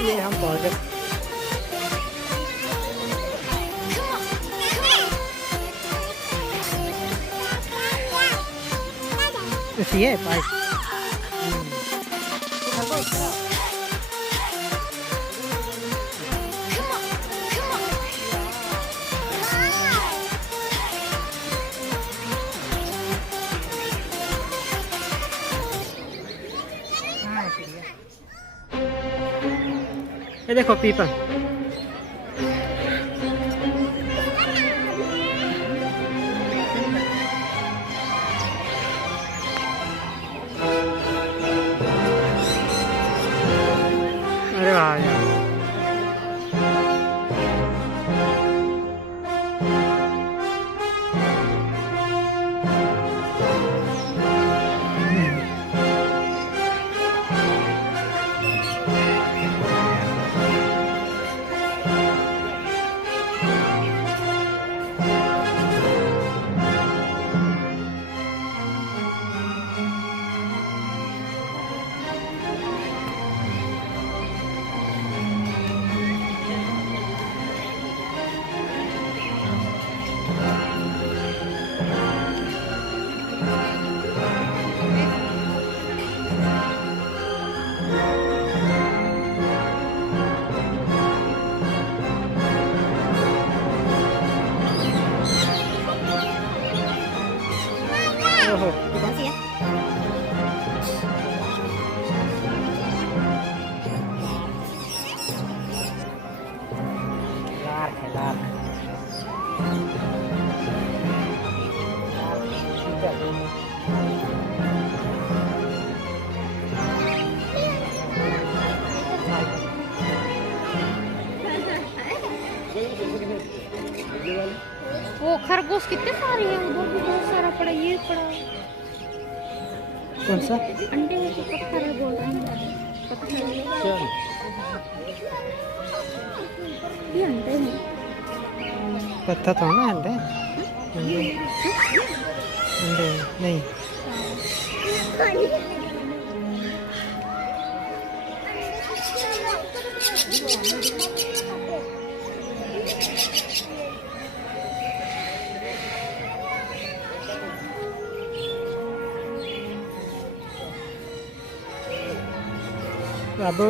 ये हम पहुंच गए। इसी है पाइप। ये देखो पीपल। अरे वाह यार, ओहो ये कौन सी है? लार्क है, लार्क। वो खरगोश कितने सारे हैं, उधर भी बहुत सारा पड़ा, ये पड़ा। कौन सा? अंडे में तो पत्थर है, बोल रहे हैं पत्थर चल। ये अंडे हैं। पत्ता तो ना अंडे। अंडे अंडे नहीं। बाबू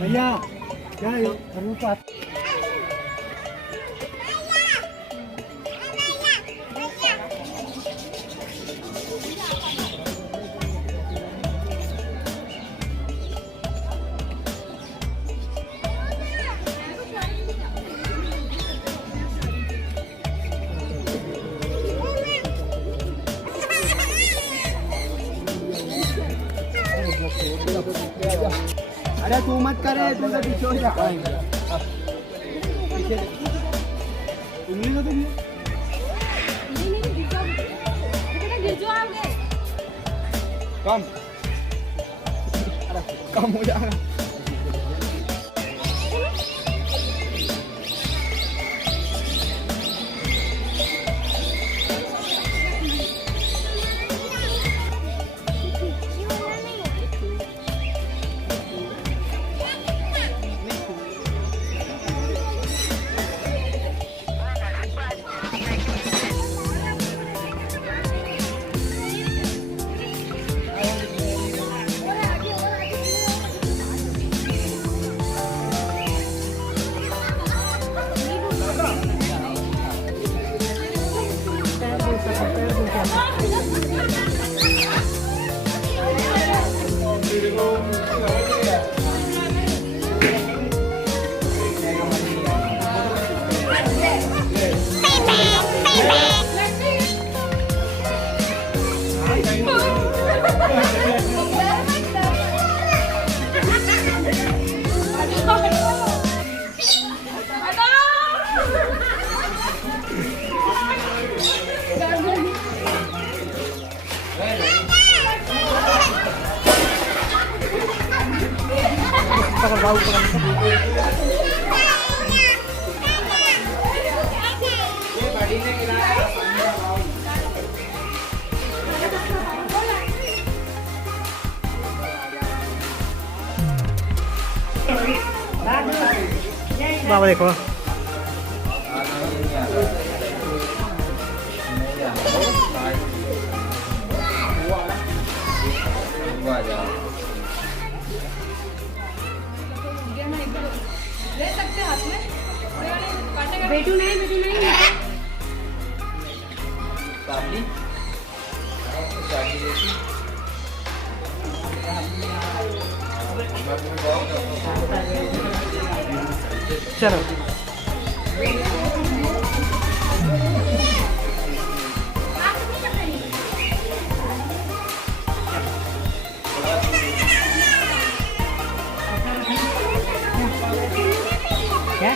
भैया क्या अरे तू मत करे, तू तो पीछे हो जा। पीछे उंगली तो तुम गिर जाओगे। कम, अरे कम हो जाएगा। बाबा देखो ले सकते हाथ में। बेटू नहीं, बेटू नहीं। चलो क्या